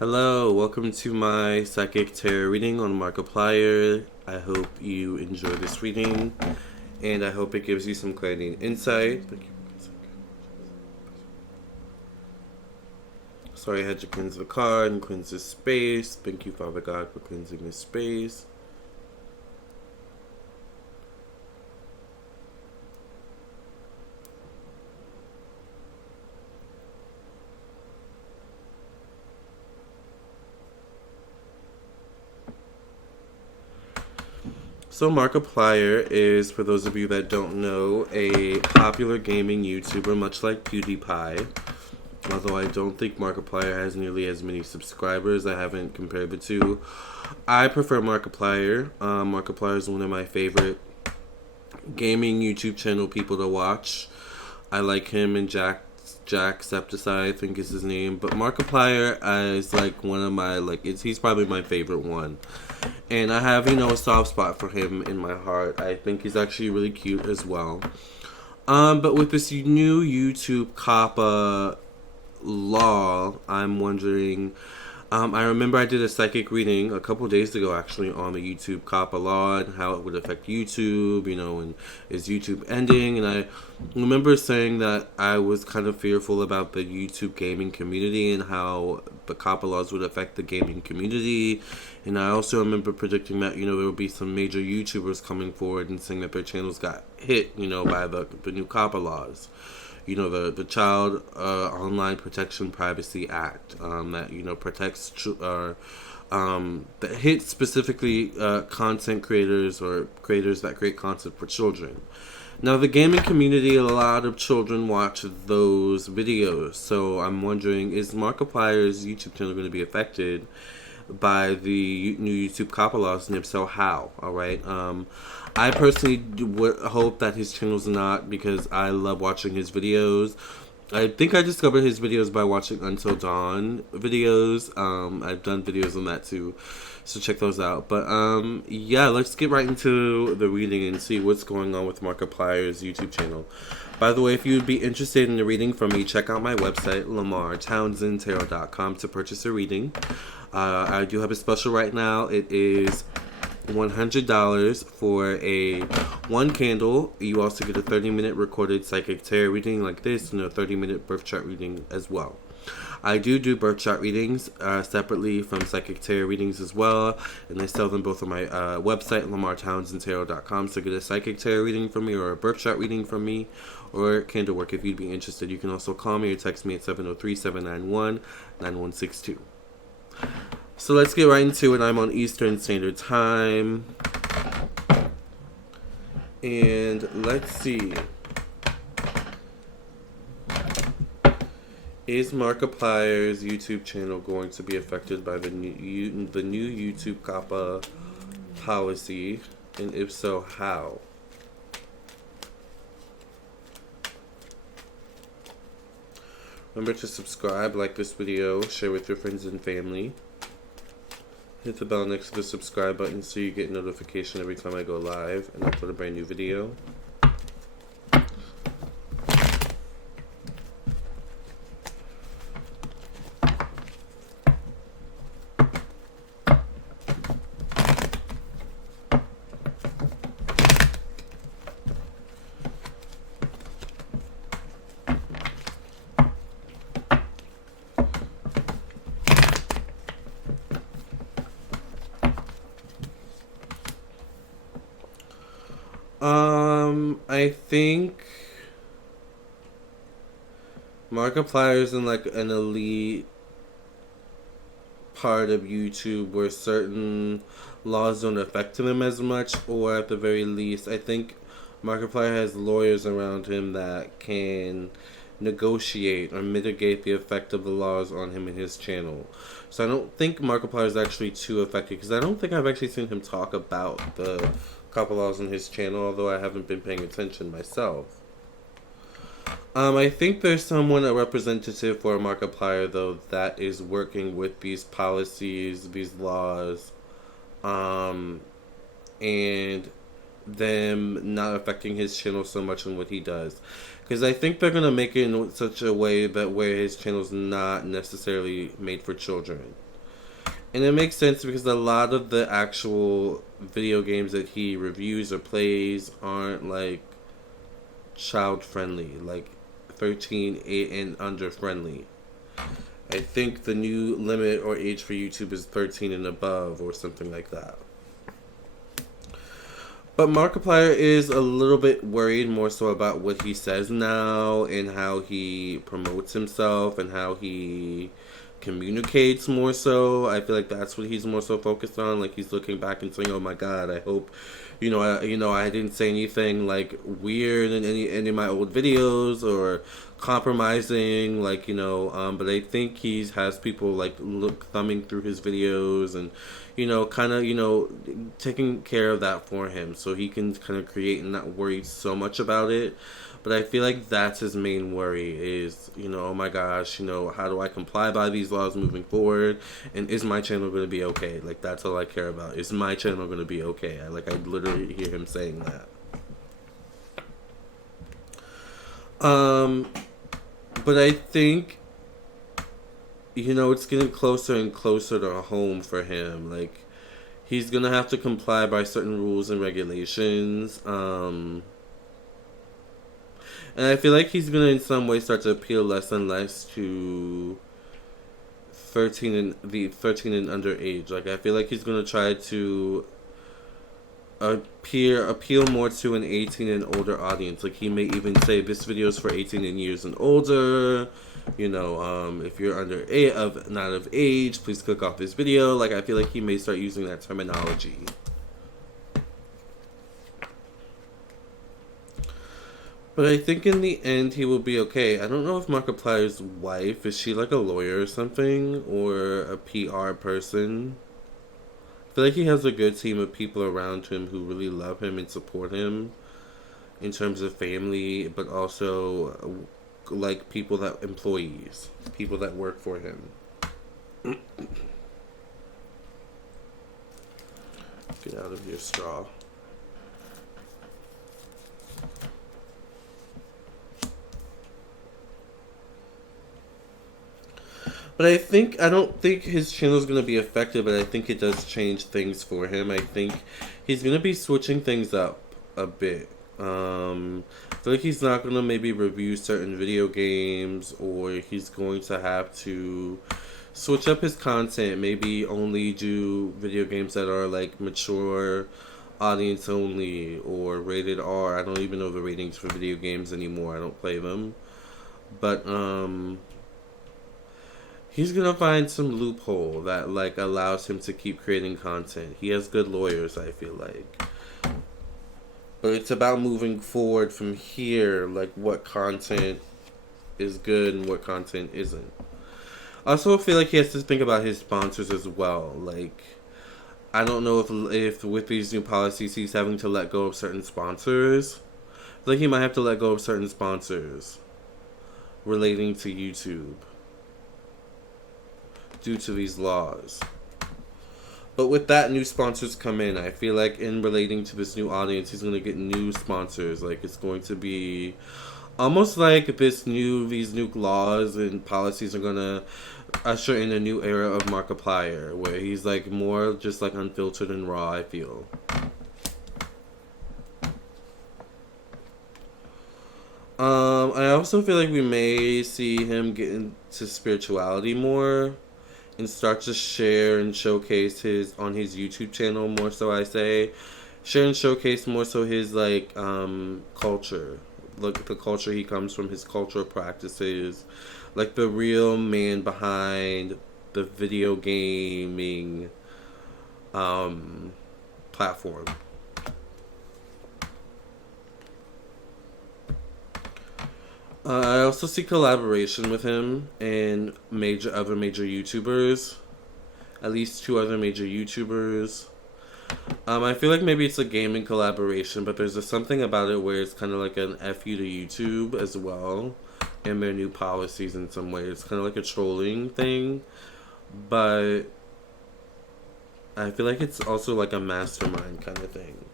Hello, welcome to my psychic tarot reading on Markiplier. I hope you enjoy this reading, and I hope it gives you some clarity and insight. Sorry, I had to cleanse the card and cleanse this space. Thank you, Father God, for cleansing this space. So Markiplier is, for those of you that don't know, a popular gaming YouTuber, much like PewDiePie. Although I don't think Markiplier has nearly as many subscribers. I haven't compared the two. I prefer Markiplier. Markiplier is one of my favorite gaming YouTube channel people to watch. I like him and Jacksepticeye, I think is his name. But Markiplier is like one of my he's probably my favorite one. And I have, a soft spot for him in my heart. I think he's actually really cute as well. But with this new YouTube Coppa law, I'm wondering. I remember I did a psychic reading a couple days ago, actually, on the YouTube Coppa law and how it would affect YouTube, and is YouTube ending? And I remember saying that I was kind of fearful about the YouTube gaming community and how the Coppa laws would affect the gaming community. And I also remember predicting that, there would be some major YouTubers coming forward and saying that their channels got hit, by the new Coppa laws. The Child Online Protection Privacy Act that protects that hits specifically content creators or creators that create content for children. Now, the gaming community, a lot of children watch those videos, so I'm wondering, is Markiplier's YouTube channel going to be affected by the new YouTube Coppa laws, and if so, how? All right. I personally would hope that his channel's not, because I love watching his videos. I think I discovered his videos by watching Until Dawn videos. I've done videos on that too, so check those out. But yeah, let's get right into the reading and see what's going on with Markiplier's YouTube channel. By the way, if you'd be interested in a reading from me, check out my website, LamarrTownsendTarot.com, to purchase a reading. I do have a special right now. It is $100 for a one candle. You also get a 30-minute recorded psychic tarot reading like this, and a 30-minute birth chart reading as well. I do birth chart readings separately from psychic tarot readings as well, and I sell them both on my website, LamarrTownsendTarot.com. So get a psychic tarot reading from me, or a birth chart reading from me, or candle work if you'd be interested. You can also call me or text me at 703-791-9162. So let's get right into it. I'm on Eastern Standard Time. And let's see. Is Markiplier's YouTube channel going to be affected by the new YouTube Coppa policy? And if so, how? Remember to subscribe, like this video, share with your friends and family. Hit the bell next to the subscribe button so you get notification every time I go live and upload a brand new video. I think Markiplier's in like an elite part of YouTube where certain laws don't affect him as much, or at the very least, I think Markiplier has lawyers around him that can negotiate or mitigate the effect of the laws on him and his channel. So I don't think Markiplier is actually too affected, because I don't think I've actually seen him talk about the couple laws on his channel, although I haven't been paying attention myself. I think there's someone, a representative for Markiplier, though, that is working with these policies, these laws, and them not affecting his channel so much in what he does. Because I think they're going to make it in such a way that where his channel's not necessarily made for children. And it makes sense because a lot of the actual video games that he reviews or plays aren't like child friendly, like 13 8 and under friendly. I think the new limit or age for YouTube is 13 and above or something like that. But Markiplier is a little bit worried more so about what he says now and how he promotes himself and how he communicates more so. I feel like that's what he's more so focused on. Like he's looking back and saying, "Oh my God, I hope, I didn't say anything like weird in any of my old videos or compromising, like But I think he has people like look thumbing through his videos and kind of taking care of that for him so he can kind of create and not worry so much about it. But I feel like that's his main worry is, oh my gosh, how do I comply by these laws moving forward? And is my channel going to be okay? Like, that's all I care about. Is my channel going to be okay? I literally hear him saying that. But I think, it's getting closer and closer to home for him. Like, he's going to have to comply by certain rules and regulations. And I feel like he's gonna in some way start to appeal less and less to 13 and under age. Like I feel like he's gonna try to appeal more to an 18 and older audience. Like he may even say this video is for 18 and years and older. If you're not of age, please click off this video. Like I feel like he may start using that terminology. But I think in the end he will be okay. I don't know if Markiplier's wife, is she like a lawyer or something? Or a PR person? I feel like he has a good team of people around him who really love him and support him. In terms of family, but also like employees. People that work for him. Get out of your straw. But I don't think his channel is going to be affected, but I think it does change things for him. I think he's going to be switching things up a bit. I feel like he's not going to maybe review certain video games, or he's going to have to switch up his content. Maybe only do video games that are like mature, audience only, or rated R. I don't even know the ratings for video games anymore. I don't play them. But, he's gonna find some loophole that like allows him to keep creating content. He has good lawyers, I feel like. But it's about moving forward from here, like what content is good and what content isn't. I also feel like he has to think about his sponsors as well. Like, I don't know if with these new policies he's having to let go of certain sponsors. I feel like he might have to let go of certain sponsors relating to YouTube due to these laws. But with that, new sponsors come in. I feel like in relating to this new audience, he's going to get new sponsors. Like, it's going to be almost like these new laws and policies are going to usher in a new era of Markiplier, where he's like more just like unfiltered and raw, I feel. I also feel like we may see him get into spirituality more and start to share and showcase on his YouTube channel more so, I say. Share and showcase more so his, like, culture. Look at the culture he comes from, his cultural practices. Like, the real man behind the video gaming, platform. I also see collaboration with him and other major YouTubers. At least 2 other major YouTubers. I feel like maybe it's a gaming collaboration, but there's something about it where it's kind of like an FU to YouTube as well. And their new policies in some way. It's kind of like a trolling thing. But I feel like it's also like a mastermind kind of thing.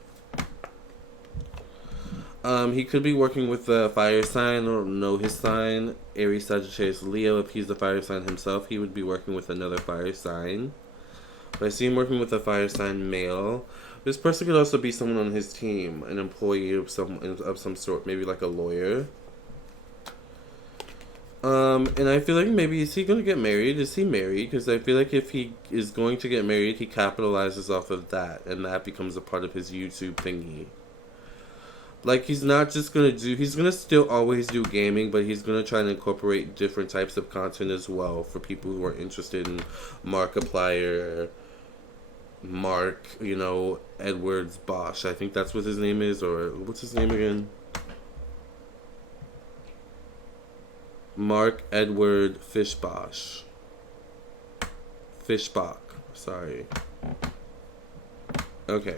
He could be working with the fire sign or know his sign, Aries, Sagittarius, Leo. If he's the fire sign himself, he would be working with another fire sign. But I see him working with a fire sign male. This person could also be someone on his team, an employee of some sort, maybe like a lawyer. And I feel like maybe, is he going to get married? Is he married? Because I feel like if he is going to get married, he capitalizes off of that, and that becomes a part of his YouTube thingy. Like, he's not just going to do, he's going to still always do gaming, but he's going to try and incorporate different types of content as well for people who are interested in Markiplier, Mark, Edwards Bosch. I think that's what his name is, or what's his name again? Mark Edward Fishbach. Sorry. Okay.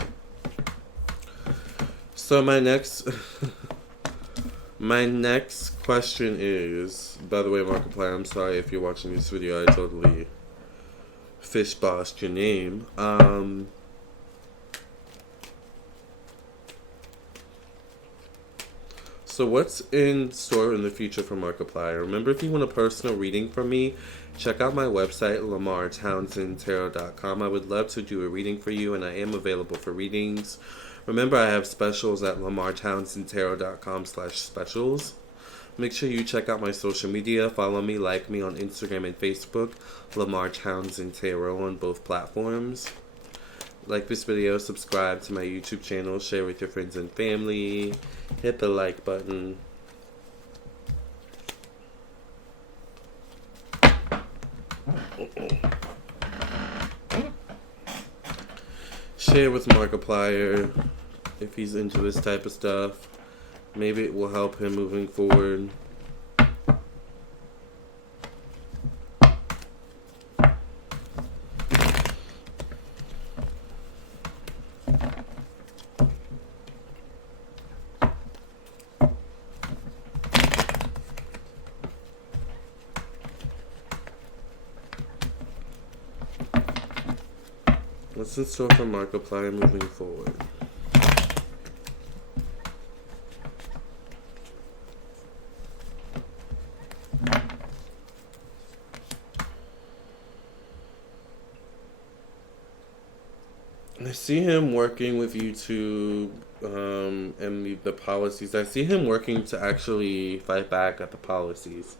So my next question is, by the way, Markiplier, I'm sorry if you're watching this video, I totally fishboshed your name. So what's in store in the future for Markiplier? Remember, if you want a personal reading from me, check out my website, LamarrTownsendTarot.com. I would love to do a reading for you, and I am available for readings. Remember, I have specials at LamarrTownsendTarot.com/specials. Make sure you check out my social media. Follow me, like me on Instagram and Facebook, Lamarr Townsend Tarot on both platforms. Like this video, subscribe to my YouTube channel, share with your friends and family, hit the like button. Share with Markiplier if he's into this type of stuff. Maybe it will help him moving forward. What's in store for Markiplier moving forward? I see him working with YouTube and the policies. I see him working to actually fight back at the policies.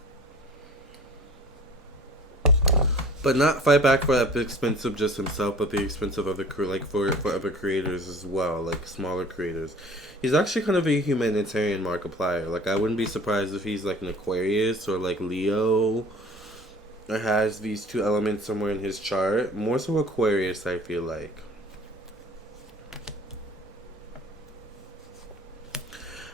But not fight back at the expense of just himself, but the expense of other for other creators as well, like smaller creators. He's actually kind of a humanitarian Markiplier. Like, I wouldn't be surprised if he's like an Aquarius or like Leo, or has these two elements somewhere in his chart. More so Aquarius, I feel like.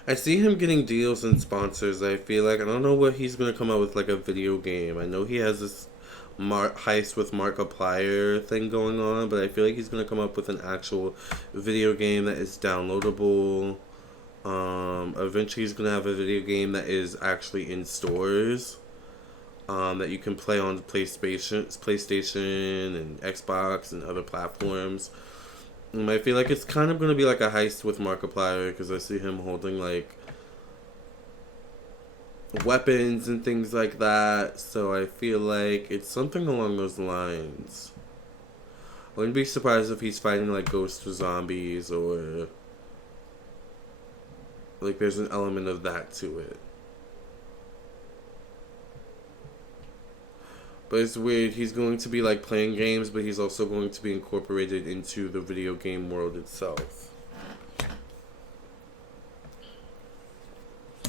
I see him getting deals and sponsors. I feel like, I don't know what he's gonna come out with, like a video game. I know he has this heist with Markiplier thing going on, but I feel like he's gonna come up with an actual video game that is downloadable. Eventually he's gonna have a video game that is actually in stores, that you can play on PlayStation and Xbox and other platforms. I feel like it's kind of gonna be like a heist with Markiplier, because I see him holding like weapons and things like that, so I feel like it's something along those lines. I wouldn't be surprised if he's fighting like ghosts or zombies, or like there's an element of that to it. But it's weird, he's going to be like playing games, but he's also going to be incorporated into the video game world itself.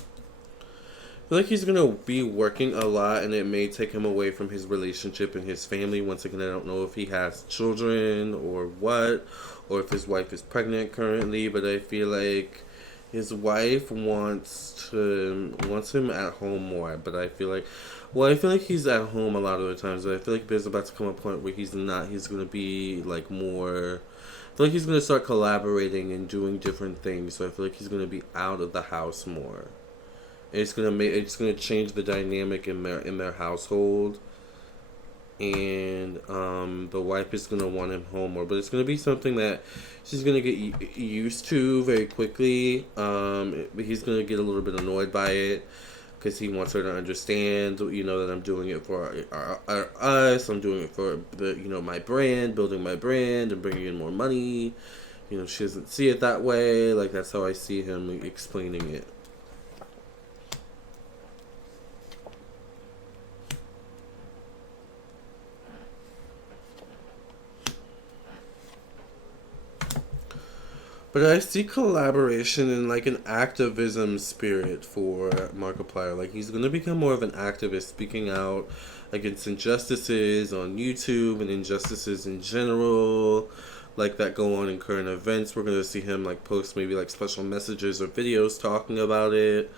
I feel like he's going to be working a lot, and it may take him away from his relationship and his family. Once again, I don't know if he has children or what, or if his wife is pregnant currently, but I feel like his wife wants him at home more, but I feel like he's at home a lot of the times, but I feel like there's about to come a point where he's not. He's going to be like more, I feel like he's going to start collaborating and doing different things, so I feel like he's going to be out of the house more. And it's gonna change the dynamic in their household, and the wife is gonna want him home more, but it's gonna be something that she's gonna get used to very quickly. He's gonna get a little bit annoyed by it. because he wants her to understand, you know, that I'm doing it for us. I'm doing it for the, you know, my brand, building my brand and bringing in more money. You know, she doesn't see it that way. Like, that's how I see him explaining it. But I see collaboration in like an activism spirit for Markiplier. Like, he's gonna become more of an activist, speaking out against injustices on YouTube and injustices in general, like that go on in current events. We're gonna see him like post maybe like special messages or videos talking about it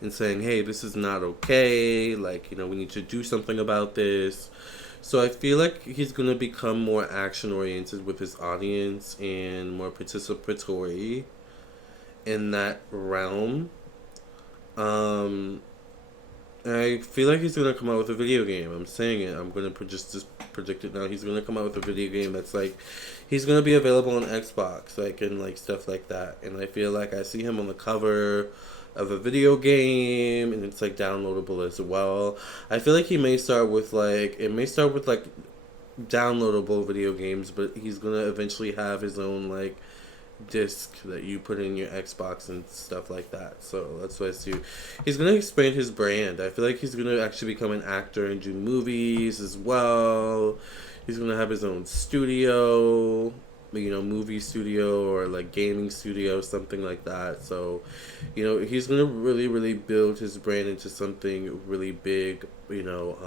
and saying, "Hey, this is not okay. Like, you know, we need to do something about this." So I feel like he's going to become more action oriented with his audience and more participatory in that realm. Um, and I feel like he's going to come out with a video game. I'm saying it. I'm going to just predict it now. He's going to come out with a video game that's like, he's going to be available on Xbox, like, and like stuff like that. And I feel like I see him on the cover of a video game, and it's like downloadable as well. I feel like he may start with like, it may start with like downloadable video games, but he's gonna eventually have his own like disc that you put in your Xbox and stuff like that. So that's what I see. He's gonna expand his brand. I feel like he's gonna actually become an actor and do movies as well. He's gonna have his own studio, you know, movie studio or like gaming studio, something like that. So, you know, he's gonna really, really build his brand into something really big, you know.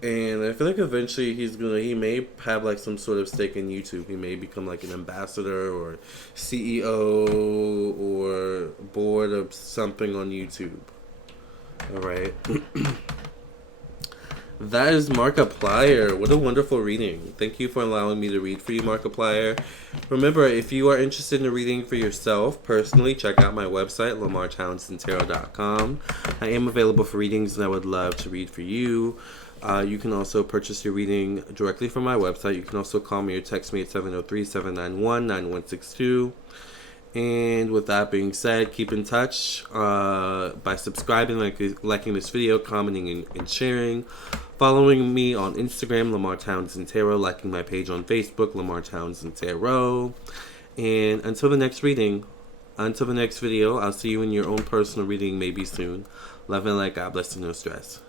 And I feel like eventually he may have like some sort of stake in YouTube. He may become like an ambassador or CEO or board of something on YouTube. All right. That is Markiplier. What a wonderful reading. Thank you for allowing me to read for you, Markiplier. Remember, if you are interested in reading for yourself personally, check out my website, LamarrTownsendTarot.com. I am available for readings, and I would love to read for you. You can also purchase your reading directly from my website. You can also call me or text me at 703-791-9162. And with that being said, keep in touch by subscribing, liking this video, commenting, and sharing. Following me on Instagram, Lamarr Townsend Tarot. Liking my page on Facebook, Lamarr Townsend Tarot. And until the next reading, until the next video, I'll see you in your own personal reading maybe soon. Love and light. God bless and no stress.